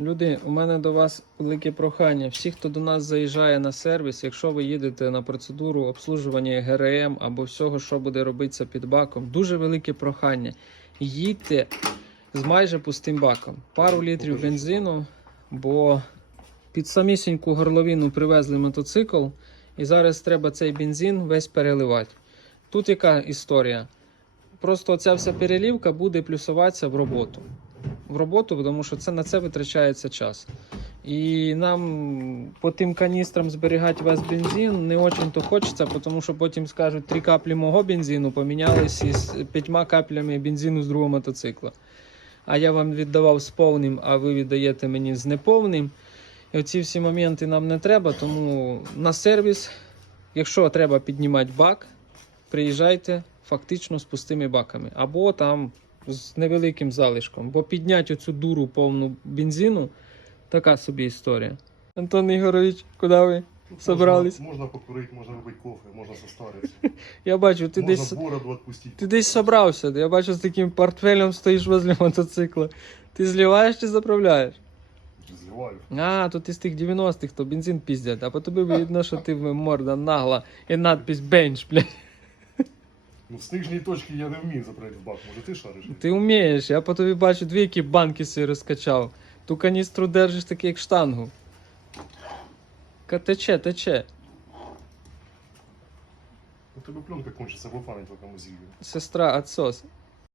Люди, у мене до вас велике прохання. Всі, хто до нас заїжджає на сервіс, якщо ви їдете на процедуру обслужування ГРМ або всього, що буде робитися під баком, дуже велике прохання. Їдьте з майже пустим баком. Пару літрів бензину, бо під самісіньку горловину привезли мотоцикл, і зараз треба цей бензин весь переливати. Тут яка історія? Просто ця вся перелівка буде плюсуватися в роботу. В роботу, тому що це на це витрачається час. І нам по тим каністрам зберігати весь бензин не очень то хочеться, тому що потім скажуть, три каплі мого бензину помінялись із п'ятьма каплями бензину з другого мотоцикла. А я вам віддавав з повним, а ви віддаєте мені з неповним. І оці всі моменти нам не треба, тому на сервіс, якщо треба піднімати бак, приїжджайте фактично з пустими баками. Або там з невеликим залишком. Бо підняти оцю дуру повну бензину така собі історія. Антон Ігорович, куди ви? Тут Собрались. Можна, можна покурити, можна робити кофе, можна состаритися. Я бачу, ти можна десь. бороду відпустити. Ти десь собрався. Я бачу, з таким портфелем стоїш возле мотоцикла. Ти зливаєш чи заправляєш? Зливаю. А, то ти з тих 90-х, то бензин піздять, а по тобі видно, що ти морда нагла і надпись бенч, блядь. Ну, з нижньої точки я не вмію заправити в бак. Може ти шариш? Ти вмієш, я по тобі бачу дві які банки собі розкачав. Ту каністру держиш таки, як штангу. Ка тече, тече. У тебе пленка кончиться, бо пам'ять в якому зіллю. Сестра, отсос.